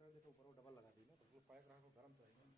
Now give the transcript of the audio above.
देखो ऊपर वो डबल लगा दी ना, तो वो फायर रहा को गर्म चाहिए।